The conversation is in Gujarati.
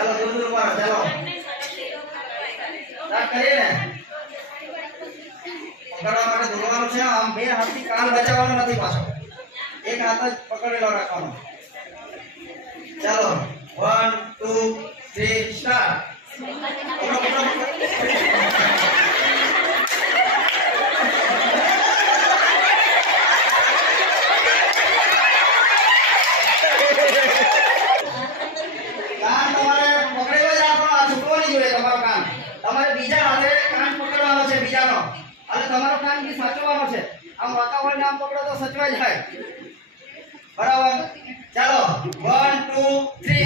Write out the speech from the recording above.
ચાલો દૂર દૂર મારો ચાલો સ્ટાર્ટ કરીએ ને પકડવા માટે દોરવાનું છે આમ બે હાથથી કાન બચાવવાનો નથી પાછો એક હાથ જ પકડેલો રાખવાનો ચાલો 1 2 3 સ્ટાર્ટ તમારે બીજા હાથે કાન પકડવાનો છે બીજાનો અને તમારો કાન બી સાચવવાનો છે આમ વાતાવરણ આમ પકડો તો સચવાઈ જાય બરાબર ચાલો 1 2 3